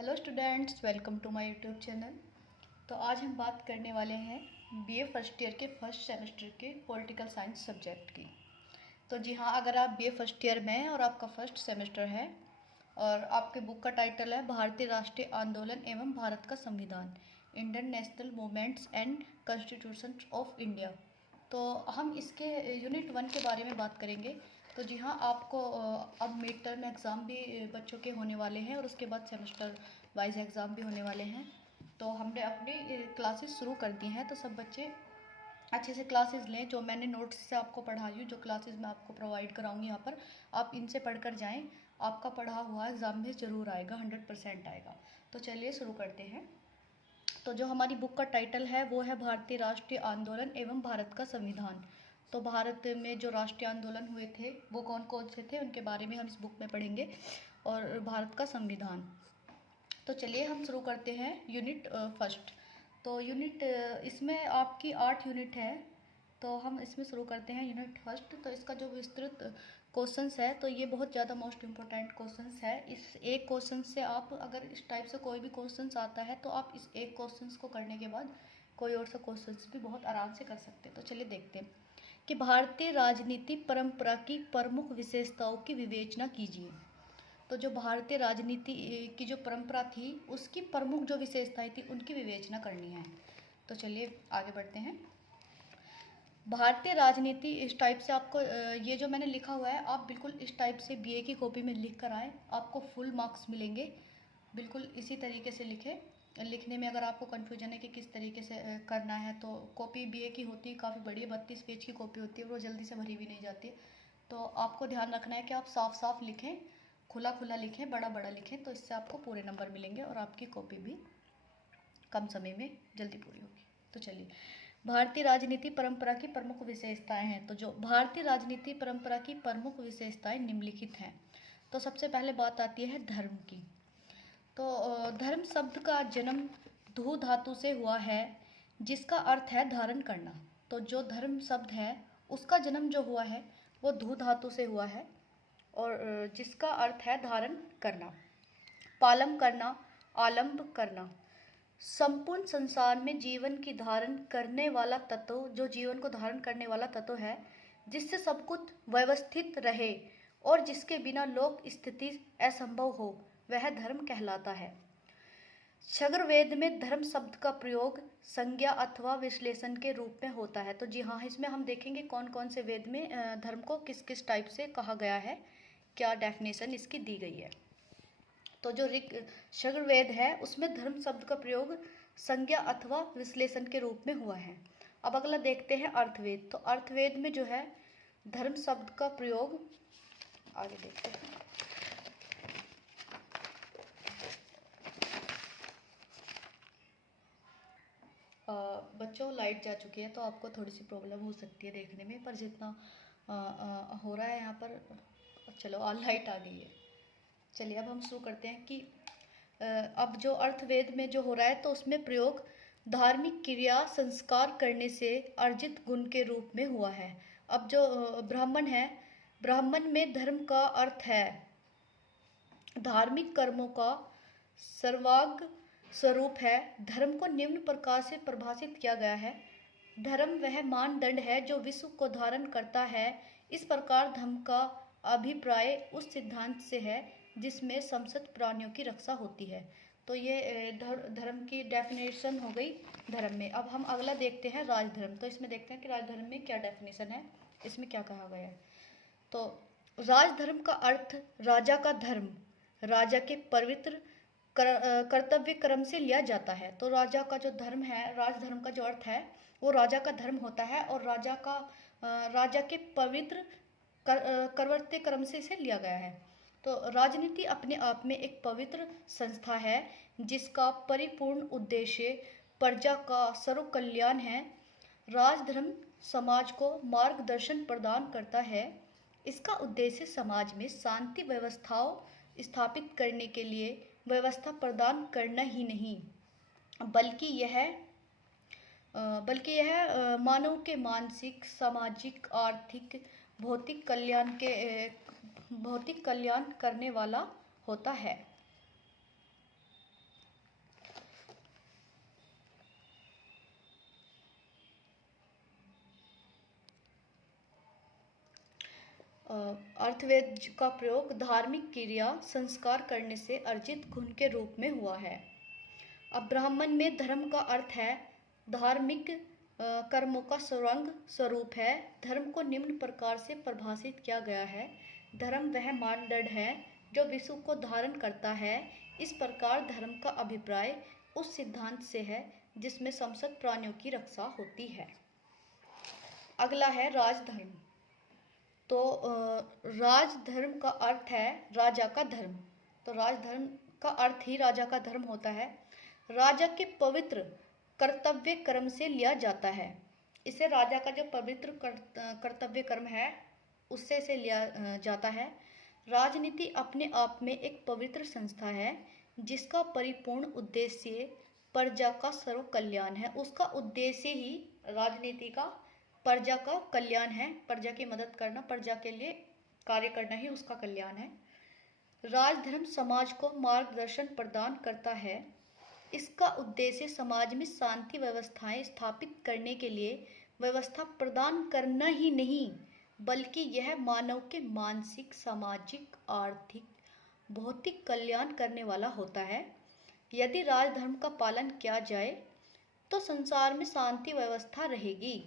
Hello students, welcome to my YouTube channel. तो आज हम बात करने वाले हैं बीए फर्स्ट ईयर के फर्स्ट सेमेस्टर के पॉलिटिकल साइंस सब्जेक्ट की। तो जी हाँ, अगर आप बीए फर्स्ट ईयर में हैं और आपका फर्स्ट सेमेस्टर है और आपके बुक का टाइटल है भारतीय राष्ट्रीय आंदोलन एवं भारत का संविधान, Indian national movements and constitution of India, तो हम इसके यूनिट 1 के बारे में बात करेंगे। तो जी हाँ, आपको अब मिड टर्म एग्ज़ाम भी बच्चों के होने वाले हैं और उसके बाद सेमेस्टर वाइज एग्ज़ाम भी होने वाले हैं। तो हमने अपनी क्लासेस शुरू कर दी हैं, तो सब बच्चे अच्छे से क्लासेस लें। जो मैंने नोट्स से आपको पढ़ाई हूँ, जो क्लासेस मैं आपको प्रोवाइड कराऊंगी यहाँ पर, आप इनसे पढ़कर जाएं। आपका पढ़ा हुआ एग्ज़ाम में ज़रूर आएगा, 100% आएगा। तो चलिए शुरू करते हैं। तो जो हमारी बुक का टाइटल है वो है भारतीय राष्ट्रीय आंदोलन एवं भारत का संविधान। तो भारत में जो राष्ट्रीय आंदोलन हुए थे वो कौन कौन से थे, उनके बारे में हम इस बुक में पढ़ेंगे, और भारत का संविधान। तो चलिए हम शुरू करते हैं यूनिट फर्स्ट। तो यूनिट इसमें आपकी 8 यूनिट है, तो हम इसमें शुरू करते हैं यूनिट फर्स्ट। तो इसका जो विस्तृत क्वेश्चंस है, तो ये बहुत ज़्यादा मोस्ट इम्पोर्टेंट क्वेश्चंस है। इस एक क्वेश्चन से आप अगर इस टाइप से कोई भी क्वेश्चंस आता है तो आप इस एक क्वेश्चंस को करने के बाद कोई और सा क्वेश्चंस भी बहुत आराम से कर सकते हैं। तो चलिए देखते हैं कि भारतीय राजनीति परंपरा की प्रमुख विशेषताओं की विवेचना कीजिए। तो जो भारतीय राजनीति की जो परंपरा थी उसकी प्रमुख जो विशेषताएं थी उनकी विवेचना करनी है। तो चलिए आगे बढ़ते हैं। भारतीय राजनीति इस टाइप से आपको ये जो मैंने लिखा हुआ है आप बिल्कुल इस टाइप से बीए की कॉपी में लिख कर आए, आपको फुल मार्क्स मिलेंगे। बिल्कुल इसी तरीके से लिखें। लिखने में अगर आपको कन्फ्यूजन है कि किस तरीके से करना है, तो कॉपी बीए की होती है काफ़ी बड़ी, 32 पेज की कॉपी होती है, वो जल्दी से भरी भी नहीं जाती। तो आपको ध्यान रखना है कि आप साफ साफ लिखें, खुला खुला लिखें, बड़ा बड़ा लिखें, तो इससे आपको पूरे नंबर मिलेंगे और आपकी कॉपी भी कम समय में जल्दी पूरी होगी। तो चलिए, भारतीय राजनीति परंपरा की प्रमुख विशेषताएं हैं। तो जो भारतीय राजनीति परंपरा की प्रमुख विशेषताएं निम्नलिखित हैं। तो सबसे पहले बात आती है धर्म की। तो धर्म शब्द का जन्म धू धातु से हुआ है, जिसका अर्थ है धारण करना। तो जो धर्म शब्द है उसका जन्म जो हुआ है वो धू धातु से हुआ है, और जिसका अर्थ है धारण करना, पालन करना, आलंब करना। संपूर्ण संसार में जीवन की धारण करने वाला तत्व, जो जीवन को धारण करने वाला तत्व है, जिससे सब कुछ व्यवस्थित रहे और जिसके बिना लोक स्थिति असंभव हो, वह धर्म कहलाता है। शगरवेद में धर्म शब्द का प्रयोग संज्ञा अथवा विश्लेषण के रूप में होता है। तो जी हाँ, इसमें हम देखेंगे कौन कौन से वेद में धर्म को किस किस टाइप से कहा गया है, क्या डेफिनेशन इसकी दी गई है। तो जो शगरवेद है उसमें धर्म शब्द का प्रयोग संज्ञा अथवा विश्लेषण के रूप में हुआ है। अब अगला देखते हैं अर्थवेद। तो अर्थवेद में जो है धर्म शब्द का प्रयोग, आगे देखते हैं। बच्चों, लाइट जा चुकी है तो आपको थोड़ी सी प्रॉब्लम हो सकती है देखने में, पर जितना हो रहा है यहाँ पर, चलो लाइट आ गई है। चलिए अब हम शुरू करते हैं कि अब जो अर्थवेद में जो हो रहा है तो उसमें प्रयोग धार्मिक क्रिया संस्कार करने से अर्जित गुण के रूप में हुआ है। अब जो ब्राह्मण है, ब्राह्मण में धर्म का अर्थ है धार्मिक कर्मों का सर्वांग स्वरूप है। धर्म को निम्न प्रकार से परिभाषित किया गया है। धर्म वह मानदंड है जो विश्व को धारण करता है। इस प्रकार धर्म का अभिप्राय उस सिद्धांत से है जिसमें समस्त प्राणियों की रक्षा होती है। तो ये धर्म की डेफिनेशन हो गई धर्म में। अब हम अगला देखते हैं राजधर्म। तो इसमें देखते हैं कि राजधर्म में क्या डेफिनेशन है, इसमें क्या कहा गया है। तो राजधर्म का अर्थ राजा का धर्म, राजा के पवित्र कर्तव्य क्रम से लिया जाता है। तो राजा का जो धर्म है, राजधर्म का जो अर्थ है वो राजा का धर्म होता है, और राजा के पवित्र कर्तव्य क्रम से इसे लिया गया है। तो राजनीति अपने आप में एक पवित्र संस्था है जिसका परिपूर्ण उद्देश्य प्रजा का सर्व कल्याण है। राजधर्म समाज को मार्गदर्शन प्रदान करता है। इसका उद्देश्य समाज में शांति व्यवस्थाओं स्थापित करने के लिए व्यवस्था प्रदान करना ही नहीं, बल्कि यह मानव के मानसिक, सामाजिक, आर्थिक, भौतिक कल्याण करने वाला होता है। अर्थवेद का प्रयोग धार्मिक क्रिया संस्कार करने से अर्जित गुण के रूप में हुआ है। अब ब्राह्मण में धर्म का अर्थ है धार्मिक कर्मों का सर्वांग स्वरूप है। धर्म को निम्न प्रकार से परिभाषित किया गया है। धर्म वह मानदंड है जो विश्व को धारण करता है। इस प्रकार धर्म का अभिप्राय उस सिद्धांत से है जिसमें समस्त प्राणियों की रक्षा होती है। अगला है राजधर्म। तो राजधर्म का अर्थ है राजा का धर्म। तो राजधर्म का अर्थ ही राजा का धर्म होता है। राजा के पवित्र कर्तव्य कर्म से लिया जाता है। इसे राजा का जो पवित्र कर्तव्य कर्म है उससे इसे लिया जाता है। राजनीति अपने आप में एक पवित्र संस्था है जिसका परिपूर्ण उद्देश्य प्रजा का सर्व कल्याण है। उसका उद्देश्य ही राजनीति का प्रजा का कल्याण है। प्रजा की मदद करना, प्रजा के लिए कार्य करना ही उसका कल्याण है। राजधर्म समाज को मार्गदर्शन प्रदान करता है। इसका उद्देश्य समाज में शांति व्यवस्थाएं स्थापित करने के लिए व्यवस्था प्रदान करना ही नहीं, बल्कि यह मानव के मानसिक, सामाजिक, आर्थिक, भौतिक कल्याण करने वाला होता है। यदि राजधर्म का पालन किया जाए तो संसार में शांति व्यवस्था रहेगी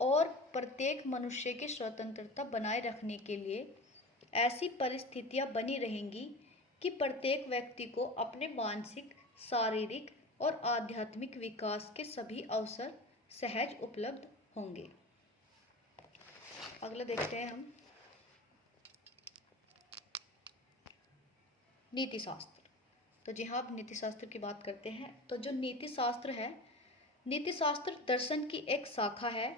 और प्रत्येक मनुष्य की स्वतंत्रता बनाए रखने के लिए ऐसी परिस्थितियां बनी रहेंगी कि प्रत्येक व्यक्ति को अपने मानसिक, शारीरिक और आध्यात्मिक विकास के सभी अवसर सहज उपलब्ध होंगे। अगला देखते हैं हम नीति शास्त्र। तो जी हाँ, अब नीति शास्त्र की बात करते हैं। तो जो नीति शास्त्र है, नीति शास्त्र दर्शन की एक शाखा है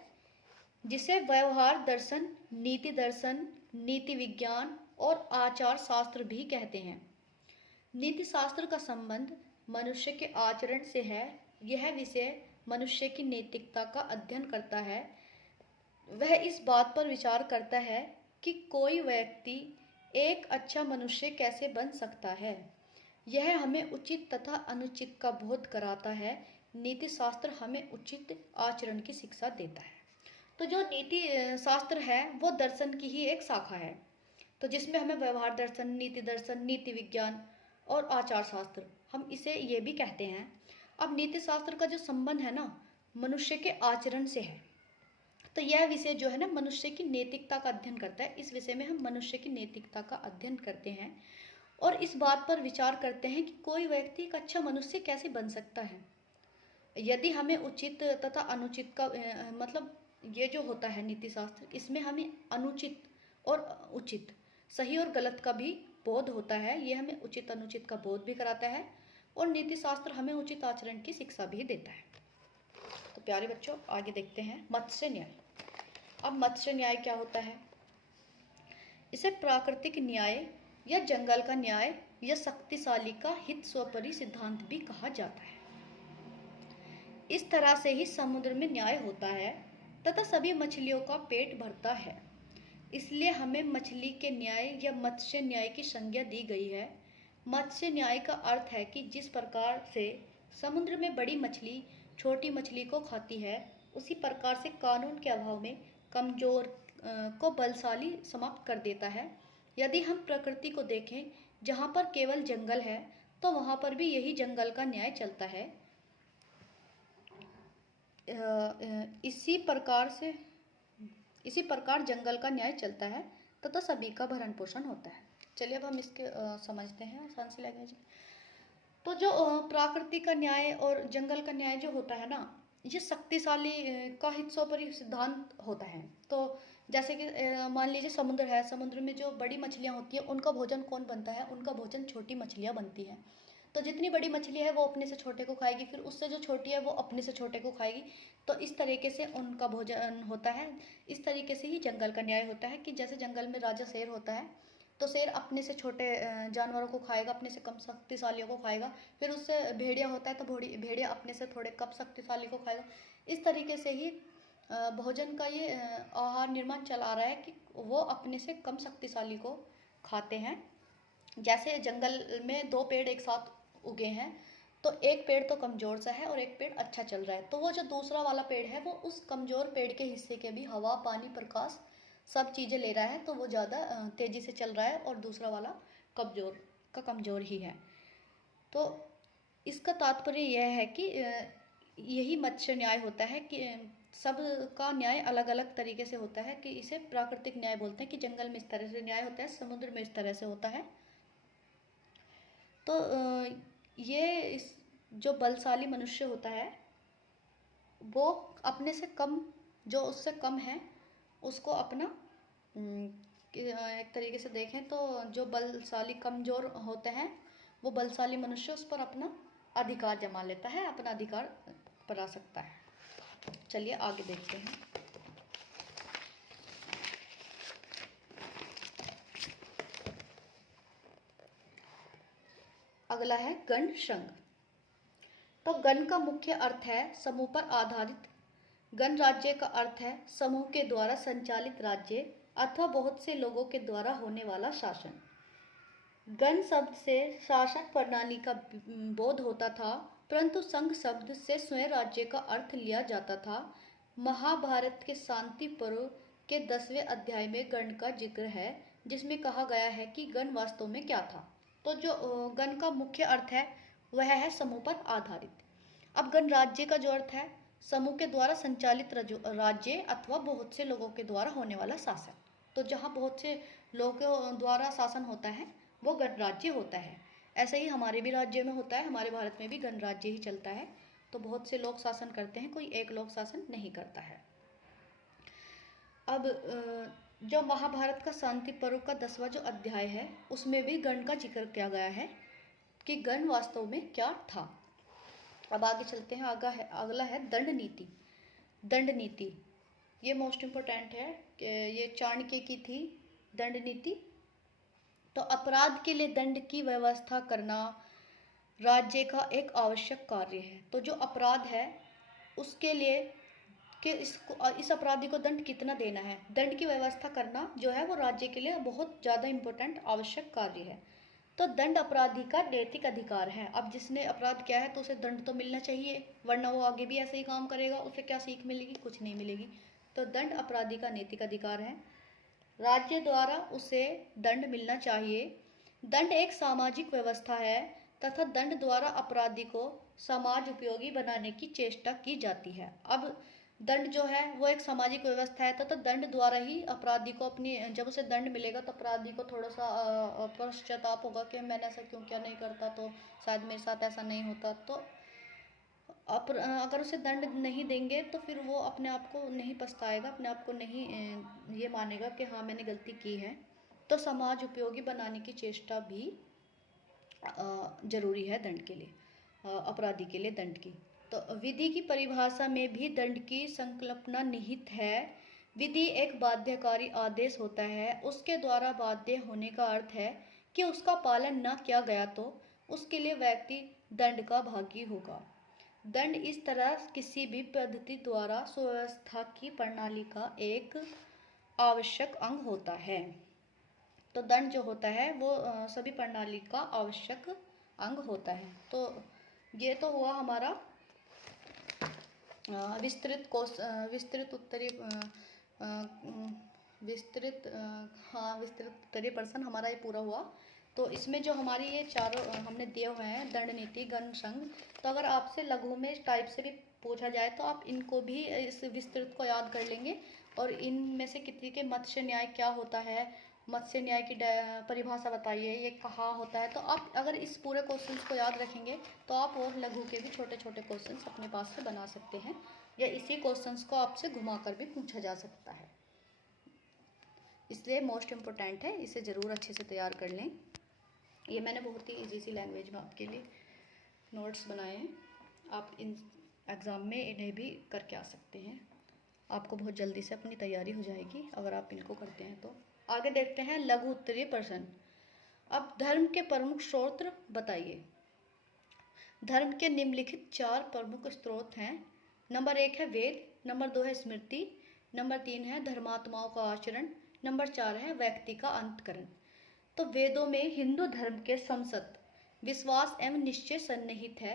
जिसे व्यवहार दर्शन, नीति दर्शन, नीति विज्ञान और आचार शास्त्र भी कहते हैं। नीति शास्त्र का संबंध मनुष्य के आचरण से है। यह विषय मनुष्य की नैतिकता का अध्ययन करता है। वह इस बात पर विचार करता है कि कोई व्यक्ति एक अच्छा मनुष्य कैसे बन सकता है। यह हमें उचित तथा अनुचित का बोध कराता है। नीति शास्त्र हमें उचित आचरण की शिक्षा देता है। तो जो नीति शास्त्र है वो दर्शन की ही एक शाखा है, तो जिसमें हमें व्यवहार दर्शन, नीति दर्शन, नीति विज्ञान और आचार शास्त्र, हम इसे ये भी कहते हैं। अब नीति शास्त्र का जो संबंध है ना मनुष्य के आचरण से है। तो यह विषय जो है ना मनुष्य की नैतिकता का अध्ययन करता है। इस विषय में हम मनुष्य की नैतिकता का अध्ययन करते हैं और इस बात पर विचार करते हैं कि कोई व्यक्ति एक अच्छा मनुष्य कैसे बन सकता है। यदि हमें उचित तथा अनुचित का मतलब ये जो होता है नीति शास्त्र, इसमें हमें अनुचित और उचित, सही और गलत का भी बोध होता है। ये हमें उचित अनुचित का बोध भी कराता है और नीति शास्त्र हमें उचित आचरण की शिक्षा भी देता है। तो प्यारे बच्चों, आगे देखते हैं मत्स्य न्याय। अब मत्स्य न्याय क्या होता है? इसे प्राकृतिक न्याय या जंगल का न्याय या शक्तिशाली का हित स्वपरी सिद्धांत भी कहा जाता है। इस तरह से ही समुद्र में न्याय होता है तथा सभी मछलियों का पेट भरता है। इसलिए हमें मछली के न्याय या मत्स्य न्याय की संज्ञा दी गई है। मत्स्य न्याय का अर्थ है कि जिस प्रकार से समुद्र में बड़ी मछली छोटी मछली को खाती है, उसी प्रकार से कानून के अभाव में कमजोर को बलशाली समाप्त कर देता है। यदि हम प्रकृति को देखें, जहाँ पर केवल जंगल है, तो वहाँ पर भी यही जंगल का न्याय चलता है। इसी प्रकार जंगल का न्याय चलता है तथा सभी का भरण पोषण होता है। चलिए अब हम इसके समझते हैं आसान से लैंग्वेज। तो जो प्रकृति का न्याय और जंगल का न्याय जो होता है ना, ये शक्तिशाली का हितोपरि सिद्धांत होता है। तो जैसे कि मान लीजिए समुद्र है, समुद्र में जो बड़ी मछलियाँ होती हैं उनका भोजन कौन बनता है? उनका भोजन छोटी मछलियाँ बनती हैं। तो जितनी बड़ी मछली है वो अपने से छोटे को खाएगी, फिर उससे जो छोटी है वो अपने से छोटे को खाएगी। तो इस तरीके से उनका भोजन होता है। इस तरीके से ही जंगल का न्याय होता है कि जैसे जंगल में राजा शेर होता है, तो शेर अपने से छोटे जानवरों को खाएगा, अपने से कम शक्तिशालियों को खाएगा। फिर उससे भेड़िया होता है तो भेड़िया अपने से थोड़े कम शक्तिशाली को खाएगा। इस तरीके से ही भोजन का ये आहार निर्माण चला आ रहा है कि वो अपने से कम शक्तिशाली को खाते हैं। जैसे जंगल में दो पेड़ एक साथ उगे हैं, तो एक पेड़ तो कमज़ोर सा है और एक पेड़ अच्छा चल रहा है, तो वो जो दूसरा वाला पेड़ है वो उस कमज़ोर पेड़ के हिस्से के भी हवा, पानी, प्रकाश सब चीज़ें ले रहा है तो वो ज़्यादा तेज़ी से चल रहा है, और दूसरा वाला कमज़ोर ही है। तो इसका तात्पर्य यह है कि यही मत्स्य न्याय होता है कि सबका न्याय अलग अलग तरीके से होता है, कि इसे प्राकृतिक न्याय बोलते हैं, कि जंगल में इस तरह से न्याय होता है, समुद्र में इस तरह से होता है। तो इस जो बलशाली मनुष्य होता है वो अपने से कम, जो उससे कम है उसको अपना एक तरीके से देखें तो जो बलशाली कमज़ोर होते हैं वो बलशाली मनुष्य उस पर अपना अधिकार जमा लेता है, अपना अधिकार बना सकता है। चलिए आगे देखते हैं। अगला है गण संघ। तो गण का मुख्य अर्थ है समूह पर आधारित। गण राज्य का अर्थ है समूह के द्वारा संचालित राज्य अथवा बहुत से लोगों के द्वारा होने वाला शासन। गण शब्द से शासन प्रणाली का बोध होता था, परंतु संघ शब्द से स्वयं राज्य का अर्थ लिया जाता था। महाभारत के शांति पर्व के 10वें अध्याय में गण का जिक्र है, जिसमें कहा गया है कि गण वास्तव में क्या था। तो जो गण का मुख्य अर्थ है वह है समूह पर आधारित। अब गण राज्य का जो अर्थ है समूह के द्वारा संचालित राज्य अथवा बहुत से लोगों के द्वारा होने वाला शासन। तो जहाँ बहुत से लोगों द्वारा शासन होता है वो गणराज्य होता है। ऐसे ही हमारे भी राज्य में होता है, हमारे भारत में भी गणराज्य ही चलता है। तो बहुत से लोग शासन करते हैं, कोई एक लोग शासन नहीं करता है। अब जो महाभारत का शांति पर्व का 10वां जो अध्याय है उसमें भी गण का जिक्र किया गया है कि गण वास्तव में क्या था। अब आगे चलते हैं। अगला है दंड नीति। दंड नीति ये मोस्ट इम्पोर्टेंट है कि ये चाणक्य की थी दंड नीति। तो अपराध के लिए दंड की व्यवस्था करना राज्य का एक आवश्यक कार्य है। तो जो अपराध है उसके लिए कि इस अपराधी को दंड कितना देना है, दंड की व्यवस्था करना जो है वो राज्य के लिए बहुत ज़्यादा इम्पोर्टेंट आवश्यक कार्य है। तो दंड अपराधी का नैतिक अधिकार है। अब जिसने अपराध किया है तो उसे दंड तो मिलना चाहिए, वरना वो आगे भी ऐसे ही काम करेगा, उसे क्या सीख मिलेगी, कुछ नहीं मिलेगी। तो दंड अपराधी का नैतिक अधिकार है, राज्य द्वारा उसे दंड मिलना चाहिए। दंड एक सामाजिक व्यवस्था है तथा दंड द्वारा अपराधी को समाज उपयोगी बनाने की चेष्टा की जाती है। अब दंड जो है वो एक सामाजिक व्यवस्था है तथा दंड द्वारा ही अपराधी को अपनी, जब उसे दंड मिलेगा तो अपराधी को थोड़ा सा पश्चाताप होगा कि मैंने ऐसा क्यों क्या नहीं करता, तो शायद मेरे साथ ऐसा नहीं होता। तो अगर उसे दंड नहीं देंगे तो फिर वो अपने आप को नहीं पछताएगा, अपने आप को नहीं ये मानेगा कि हाँ मैंने गलती की है। तो समाज उपयोगी बनाने की चेष्टा भी जरूरी है दंड के लिए, अपराधी के लिए दंड की। तो विधि की परिभाषा में भी दंड की संकल्पना निहित है। विधि एक बाध्यकारी आदेश होता है, उसके द्वारा बाध्य होने का अर्थ है कि उसका पालन न किया गया तो उसके लिए व्यक्ति दंड का भागी होगा। दंड इस तरह किसी भी पद्धति द्वारा सुव्यवस्था की प्रणाली का एक आवश्यक अंग होता है। तो दंड जो होता है वो सभी प्रणाली का आवश्यक अंग होता है। तो ये तो हुआ हमारा विस्तृत उत्तरीय प्रश्न हमारा ये पूरा हुआ। तो इसमें जो हमारी ये चारों हमने दिए हुए हैं, दंड नीति, गण संघ, तो अगर आपसे लघु में इस टाइप से भी पूछा जाए तो आप इनको भी इस विस्तृत को याद कर लेंगे। और इनमें से किसी के मत्स्य न्याय क्या होता है, मत्स्य न्याय की परिभाषा बताइए, ये कहाँ होता है। तो आप अगर इस पूरे क्वेश्चंस को याद रखेंगे तो आप और लघु के भी छोटे छोटे क्वेश्चंस अपने पास से बना सकते हैं, या इसी क्वेश्चंस को आपसे घुमाकर भी पूछा जा सकता है। इसलिए मोस्ट इम्पोर्टेंट है, इसे ज़रूर अच्छे से तैयार कर लें। ये मैंने बहुत ही ईजी सी लैंग्वेज में आपके लिए नोट्स बनाए हैं, आप इन एग्ज़ाम में इन्हें भी करके आ सकते हैं। आपको बहुत जल्दी से अपनी तैयारी हो जाएगी अगर आप इनको करते हैं तो। आगे देखते हैं लघु उत्तरीय प्रश्न। अब धर्म के प्रमुख स्रोत बताइए। धर्म के निम्नलिखित 4 प्रमुख स्रोत हैं। नंबर 1 है वेद, नंबर 2 है स्मृति, नंबर 3 है धर्मात्माओं का आचरण, नंबर 4 है व्यक्ति का अंतकरण। तो वेदों में हिंदू धर्म के समसत विश्वास एवं निश्चय सन्निहित है।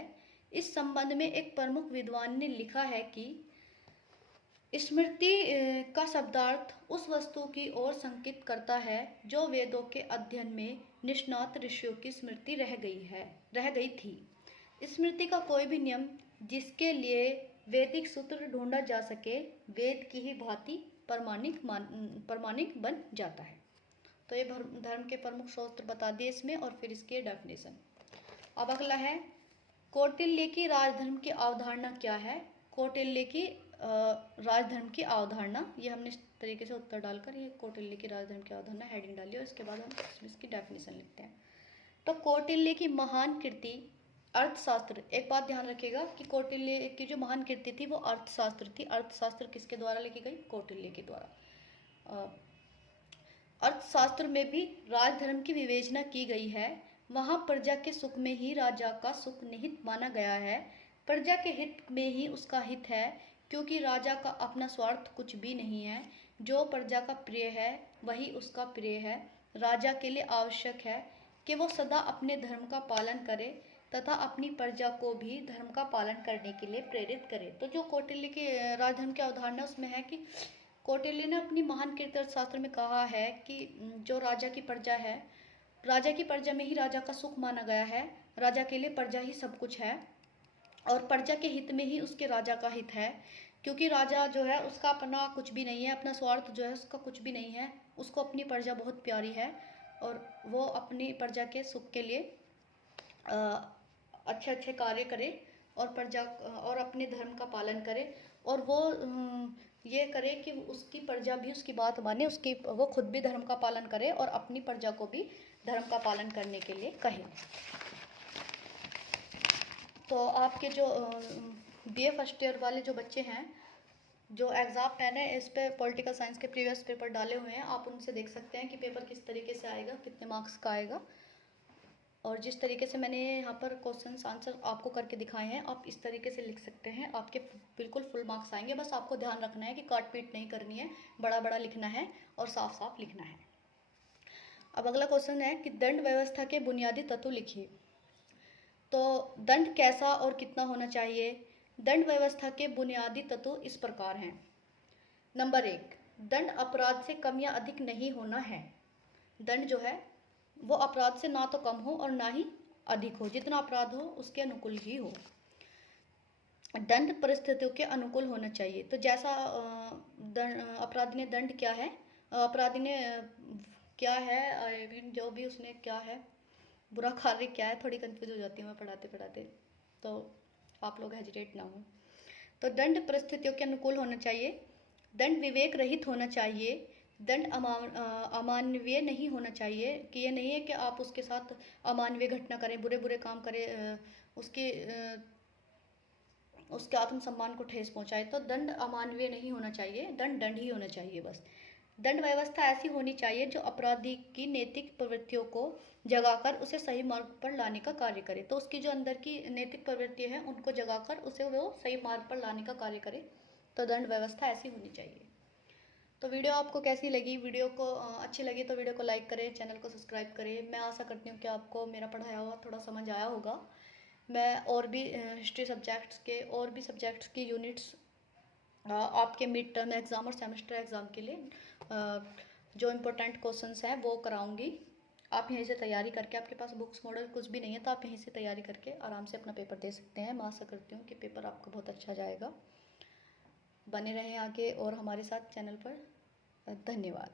इस संबंध में एक प्रमुख विद्वान ने लिखा है कि स्मृति का शब्दार्थ उस वस्तु की ओर संकेत करता है जो वेदों के अध्ययन में निष्णात ऋषियों की स्मृति रह गई थी। स्मृति का कोई भी नियम जिसके लिए वैदिक सूत्र ढूंढा जा सके वेद की ही भांति प्रमाणिक बन जाता है। तो ये धर्म के प्रमुख सूत्र बता दिए इसमें, और फिर इसके डेफिनेशन। अब अगला है कौटिल्य की राजधर्म की अवधारणा क्या है। कौटिल्य की राजधर्म की अवधारणा, ये हमने इस तरीके से उत्तर डालकर ये कौटिल्य की राजधर्म की अवधारणा हेडिंग डाली और इसके बाद हम इसकी डेफिनेशन लिखते हैं। तो कौटिल्य की महान कृति अर्थशास्त्र, एक बात ध्यान रखिएगा कि कौटिल्य की जो महान कृति थी वो अर्थशास्त्र थी। अर्थशास्त्र किसके द्वारा लिखी गई? कौटिल्य के द्वारा। अर्थशास्त्र में भी राजधर्म की विवेचना की गई है। वहाँ प्रजा के सुख में ही राजा का सुख निहित माना गया है। प्रजा के हित में ही उसका हित है, क्योंकि राजा का अपना स्वार्थ कुछ भी नहीं है। जो प्रजा का प्रिय है वही उसका प्रिय है। राजा के लिए आवश्यक है कि वो सदा अपने धर्म का पालन करे तथा अपनी प्रजा को भी धर्म का पालन करने के लिए प्रेरित करे। तो जो कौटिल्य की राजधर्म की अवधारणा उसमें है कि कौटिल्य ने अपनी महान कृति अर्थशास्त्र में कहा है कि जो राजा की प्रजा है, राजा की प्रजा में ही राजा का सुख माना गया है। राजा के लिए प्रजा ही सब कुछ है और प्रजा के हित में ही उसके राजा का हित है, क्योंकि राजा जो है उसका अपना कुछ भी नहीं है, अपना स्वार्थ जो है उसका कुछ भी नहीं है। उसको अपनी प्रजा बहुत प्यारी है और वो अपनी प्रजा के सुख के लिए अच्छे अच्छे कार्य करे और प्रजा और अपने धर्म का पालन करे, और वो ये करे कि उसकी प्रजा भी उसकी बात माने, उसकी वो खुद भी धर्म का पालन करे और अपनी प्रजा को भी धर्म का पालन करने के लिए कहे। तो आपके जो बीए फर्स्ट ईयर वाले जो बच्चे हैं, जो एग्ज़ाम मैंने इस पे पॉलिटिकल साइंस के प्रीवियस पेपर डाले हुए हैं, आप उनसे देख सकते हैं कि पेपर किस तरीके से आएगा, कितने मार्क्स का आएगा। और जिस तरीके से मैंने यहाँ पर क्वेश्चंस आंसर आपको करके दिखाए हैं, आप इस तरीके से लिख सकते हैं, आपके बिल्कुल फुल मार्क्स आएंगे। बस आपको ध्यान रखना है कि काट पीट नहीं करनी है, बड़ा बड़ा लिखना है और साफ साफ लिखना है। अब अगला क्वेश्चन है कि दंड व्यवस्था के बुनियादी तत्व लिखिए। तो दंड कैसा और कितना होना चाहिए? दंड व्यवस्था के बुनियादी तत्व इस प्रकार हैं। नंबर 1, दंड अपराध से कम या अधिक नहीं होना है। दंड जो है वो अपराध से ना तो कम हो और ना ही अधिक हो, जितना अपराध हो उसके अनुकूल ही हो। दंड परिस्थितियों के अनुकूल होना चाहिए। तो जैसा अपराधी ने दंड क्या है, अपराधी ने क्या है, आई मीन जो भी उसने क्या है, बुरा कार्य क्या है, थोड़ी कंफ्यूज हो जाती हूँ मैं पढ़ाते पढ़ाते, तो आप लोग हेजिटेट ना हो। तो दंड परिस्थितियों के अनुकूल होना चाहिए। दंड विवेक रहित होना चाहिए। दंड अमानवीय नहीं होना चाहिए, कि ये नहीं है कि आप उसके साथ अमानवीय घटना करें, बुरे बुरे काम करें, उसके आत्मसम्मान को ठेस पहुंचाए। तो दंड अमानवीय नहीं होना चाहिए, दंड दंड ही होना चाहिए बस। दंड व्यवस्था ऐसी होनी चाहिए जो अपराधी की नैतिक प्रवृत्तियों को जगाकर उसे सही मार्ग पर लाने का कार्य करे। तो उसकी जो अंदर की नैतिक प्रवृत्ति है उनको जगाकर उसे वो सही मार्ग पर लाने का कार्य करे। तो दंड व्यवस्था ऐसी होनी चाहिए। तो वीडियो आपको कैसी लगी? वीडियो को अच्छी लगी तो वीडियो को लाइक करें, चैनल को सब्सक्राइब करें। मैं आशा करती हूँ कि आपको मेरा पढ़ाया हुआ थोड़ा समझ आया होगा। मैं और भी हिस्ट्री सब्जेक्ट्स के और भी सब्जेक्ट्स की यूनिट्स आपके मिड टर्म एग्ज़ाम और सेमेस्टर एग्ज़ाम के लिए जो इम्पोर्टेंट क्वेश्चंस हैं वो कराऊंगी। आप यहीं से तैयारी करके, आपके पास बुक्स मॉडल कुछ भी नहीं है तो आप यहीं से तैयारी करके आराम से अपना पेपर दे सकते हैं। मैं आशा करती हूँ कि पेपर आपका बहुत अच्छा जाएगा। बने रहें आगे और हमारे साथ चैनल पर। धन्यवाद।